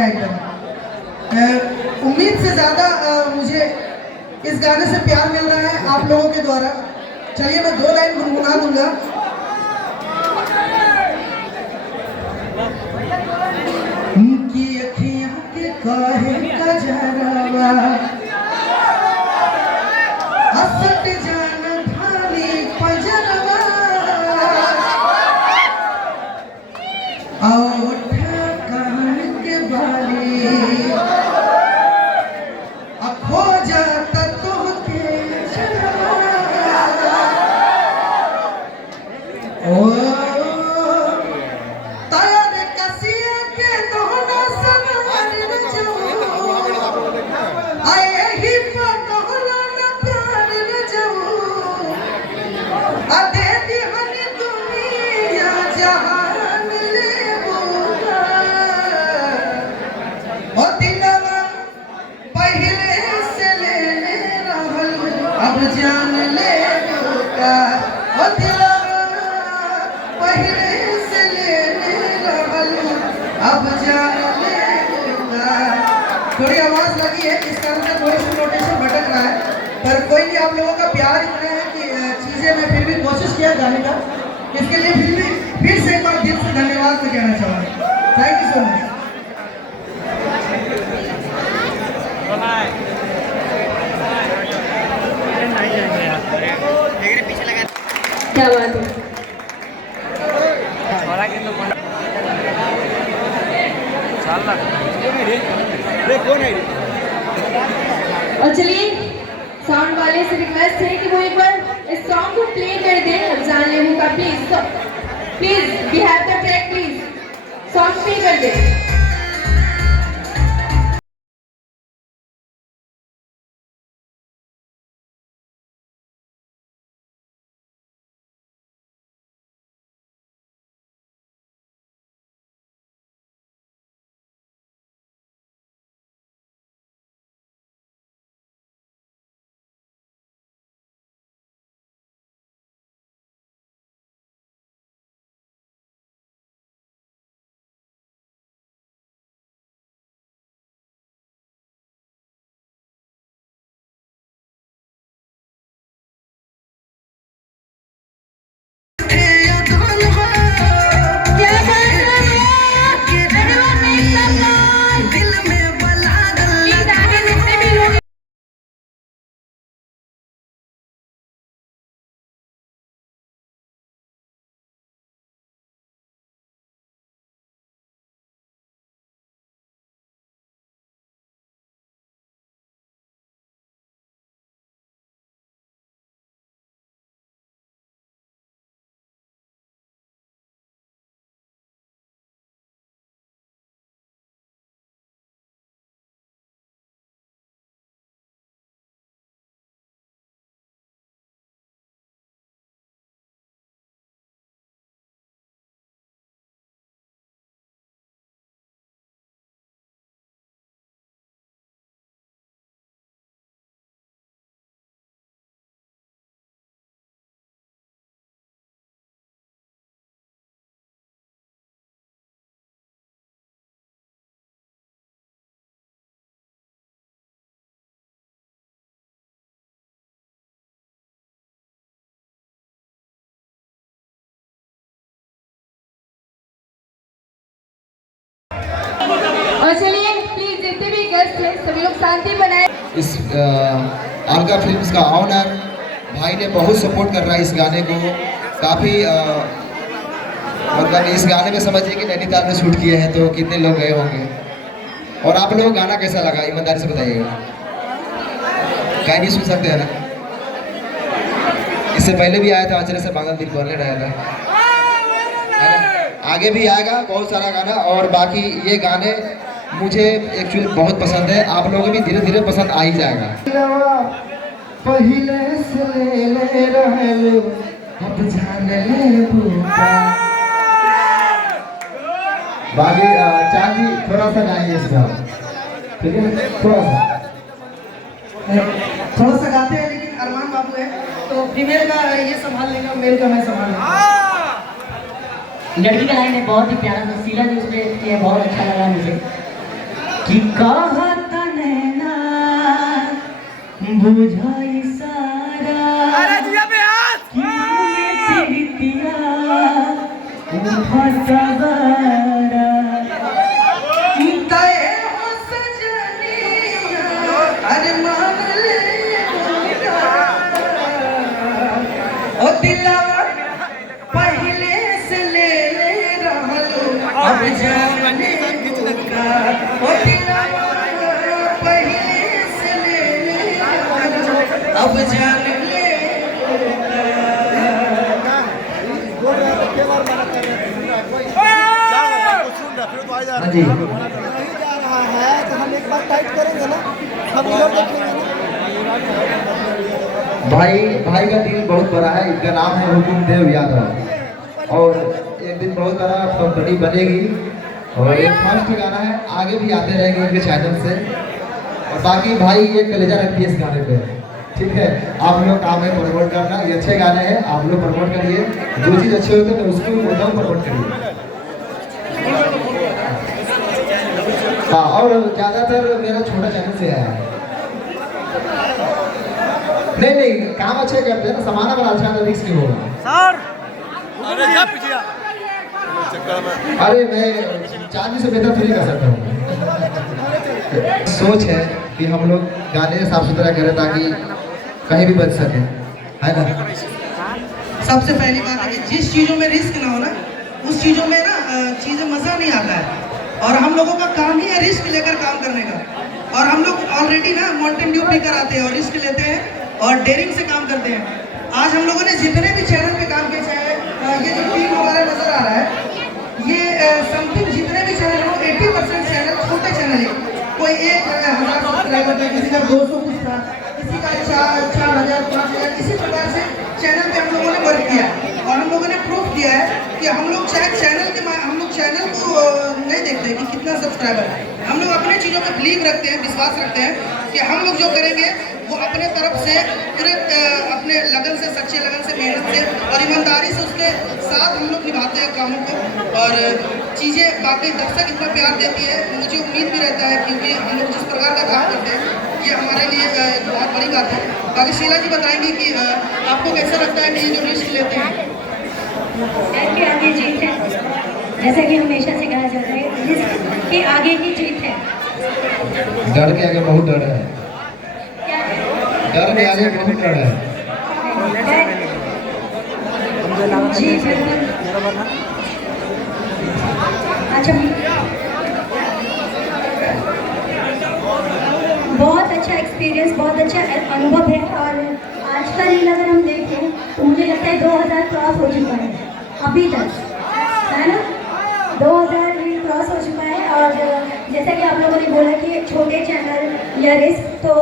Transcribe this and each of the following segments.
गया एकदम। उम्मीद से ज़्यादा मुझे इस गाने से प्यार मिल रहा है आप लोगों के द्वारा। चलिए मैं 2 लाइन गुनगुना दूंगा। उनकी अखियां के काहे कजरवा हसत जान भाली पजरवा औठ कान के बाली अखो जाता तो के ओ अब जान ले का ओ पहले से लेने रहल अब जान ले का। थोड़ी आवाज लगी है इस कारण से थोड़ी सी नोटेशन भटक रहा है, पर कोई नहीं, आप लोगों का प्यार इतना है कि चीजें मैं फिर भी कोशिश किया गाने का। इसके लिए फिर से एक बार दिल से धन्यवाद मैं कहना चाहूँगा। Thank you so much. क्या बात है। और चलिए साउंड वाले से रिक्वेस्ट है कि वो एक बार इस सॉन्ग को प्ले कर दें अफजान लेमू का। Please please we have the track, please song play कर दें। और चलिए प्लीज जितने भी गेस्ट हैं सभी लोग शांति बनाए। इस अलका फिल्म्स का ऑनर भाई ने बहुत सपोर्ट कर रहा है इस गाने को। काफ़ी मतलब इस गाने में समझिए कि नैनीताल में शूट किए हैं तो कितने लोग गए होंगे। और आप लोगों को गाना कैसा लगा ईमानदारी से बताइएगा। कहीं नहीं सुन सकते हैं ना। इससे पहले भी आया था अचरे से बांगल दिल बोलने रहा था, आगे भी आएगा बहुत सारा गाना। और बाकी ये गाने मुझे एक्चुअली बहुत पसंद है, आप लोगों को भी धीरे धीरे पसंद आ ही जाएगा। पहले से ले रहल अब जान ले बाकी चांद जी थोड़ा सा गाइए इसका, ठीक है? थोड़ा सा गाते हैं, लेकिन अरमान बाबू है तो फीमेल का ये संभाल लेगा, मेल का मैं संभाल लूंगा। लड़की का लाइन है बहुत ही प्यारा, शीला जी उसमें किया, बहुत अच्छा लगा मुझे। कि कहा तनैना बुझाई सारा कि मैं तेरी तिया फसवारा तय हो सजनिया अरमान ले ओ दिलवा पहले से ले रहलो अब जाने का ओ दिलवा पहले से ले रहलो अब जान ले हाँ जी नहीं जा रहा है तो हम एक बार टाइट करेंगे ना, हम इधर देखेंगे ना। भाई का दिल बहुत बड़ा है। इनका नाम है हुकुम देव यादव और एक दिन बहुत बड़ा कंपनी बनेगी और एक फर्स्ट गाना है, आगे भी आते रहेंगे उनके चैनल से। और बाकी भाई ये कलेजा रखती है इस गाने पे, ठीक है। आप लोग काम है प्रमोट करना, ये अच्छे गाने हैं, आप लोग प्रमोट करिए। जो चीज़ अच्छे होते हैं तो उसको एकदम प्रमोट करिए। हाँ, और ज़्यादातर मेरा छोटा चैनल से है। नहीं काम अच्छे करते हैं ना, समाना बड़ा अच्छा है, रिस्क नहीं होगा सर अरे जा पीछे अरे मैं चांदी से बेहतर थोड़ी कर सकता हूँ। सोच है कि हम लोग गाने साफ सुथरा करें ताकि कहीं भी बच सके, है ना। सबसे पहली बात है कि जिस चीज़ों में रिस्क ना हो ना, उस चीज़ों में ना चीज़ें मज़ा नहीं आता है। और हम लोगों का काम ही है रिस्क लेकर काम करने का। और हम लोग ऑलरेडी ना माउंटेन ड्यू पिक कराते हैं और रिस्क लेते हैं और डेयरिंग से काम करते हैं। आज हम लोगों ने जितने भी चैनल पे काम किए, चाहे ये जो टीम हमारा नजर आ रहा है, ये समथिंग जितने भी चैनल हो 80% चैनल छोटे चैनल है। कोई 1000 सब्सक्राइबर था, किसी का 200 कुछ था, किसी का 4000 5000, इसी प्रकार से चैनल पे हम लोगों ने वर्क किया है। और हम लोगों ने प्रूफ किया है कि हम लोग चाहे हम लोग चैनल को नहीं देखते कि कितना सब्सक्राइबर है। हम लोग अपने चीज़ों पे बिलीव रखते हैं, विश्वास रखते हैं कि हम लोग जो करेंगे वो अपने तरफ से पूरे अपने लगन से, सच्चे लगन से, मेहनत से और ईमानदारी से उसके साथ हम लोग निभाते हैं कामों को। और चीज़ें बाकी दर्शक इतना प्यार देती है, मुझे उम्मीद भी रहता है क्योंकि हम लोग जिस प्रकार का काम करते हैं ये हमारे लिए बहुत बड़ी बात है। बाकी शीला जी बताएंगे कि आपको कैसा लगता है कि ये जो रिस्क लेते हैं? डर के आगे जीत है, जैसा कि हमेशा से कहा जाता है, रिस्क के आगे ही जीत है। डर के आगे बहुत डर है, क्या है? डर के आगे बहुत डर है। जी बिल्कुल। अच्छा, बहुत अच्छा एक्सपीरियंस, बहुत अच्छा अनुभव है। और आज का रील अगर हम देखें तो मुझे लगता है 2000 क्रॉस हो चुका है अभी तक, है ना। 2000 रील क्रॉस हो चुका है। और जैसा कि आप लोगों ने बोला कि छोटे चैनल या रिस्क, तो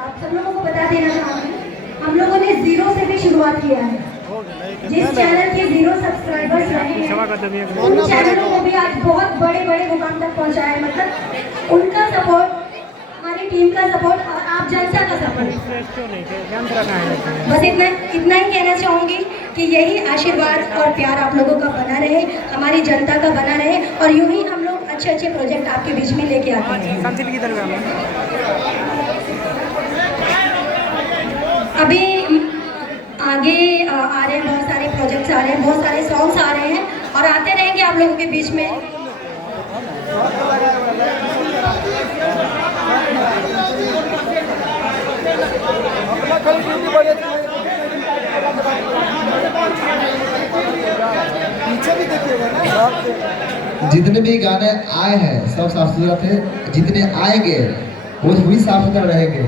आप सब लोगों को बता देना चाहूँगी, हम लोगों ने 0 से भी शुरुआत किया है। जिस चैनल के 0 सब्सक्राइबर्स रहे हैं उन चैनलों को भी आज बहुत बड़े बड़े मुकाम तक पहुँचाया है। मतलब उनका सपोर्ट, हमारी टीम का सपोर्ट और आप जनता का सपोर्ट, बस इतना ही कहना चाहूँगी कि यही आशीर्वाद और प्यार आप लोगों का बना रहे, हमारी जनता का बना रहे और यूं ही हम लोग अच्छे अच्छे प्रोजेक्ट आपके बीच में लेके आते हैं। अभी आगे आ रहे हैं, बहुत सारे प्रोजेक्ट्स आ रहे हैं, बहुत सारे सॉन्ग्स आ रहे हैं और आते रहेंगे आप लोगों के बीच में। जितने भी गाने आए हैं सब साफ सुथरा थे, जितने आएंगे वो भी साफ सुथरा रहेंगे।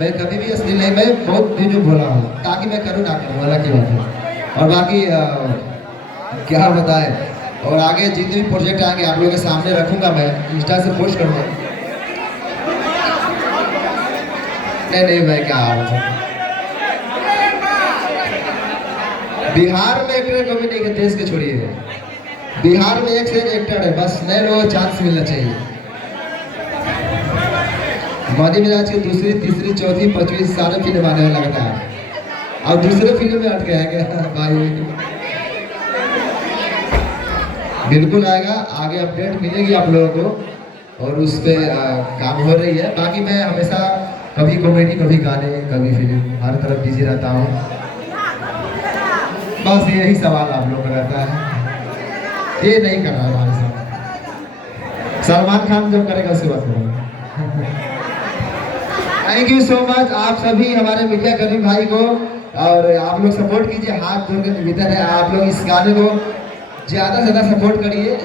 मैं कभी भी असली नहीं, मैं बहुत भी जो बोला हूँ ताकि मैं करूँ ना करूँ, अलग की बात है। और बाकी क्या बताएं, और आगे जितने भी प्रोजेक्ट आएंगे आप लोगों के सामने रखूंगा, मैं इंस्टा से पोस्ट करूँगा। नहीं मैं क्या बिहार में एक्टर कभी नहीं है, देश के छोड़िए, बिहार में एक से एक एक्टर है, बस नए लोगों को चांस मिलना चाहिए। मौदी मिजाज की दूसरी, तीसरी, चौथी, 25 सारे फिल्म आने में लगता है, और दूसरे फिल्म में अटके हैं क्या भाई? बिल्कुल आएगा, आगे अपडेट मिलेगी आप लोगों को। और उस पर काम हो रही है। बाकी मैं हमेशा कभी कॉमेडी, कभी गाने, कभी फिल्म, हर तरफ बिजी रहता हूँ। बस यही सवाल आप लोग का रहता है, ये नहीं कर रहा है हमारे साथ। सलमान खान जो करेगा उसके बाद करूँगा। थैंक यू सो मच आप सभी हमारे मीडिया कर्मी भाई को, और आप लोग सपोर्ट कीजिए, हाथ जोड़ के निवेदन है आप लोग इस गाने को ज़्यादा से ज़्यादा सपोर्ट करिए।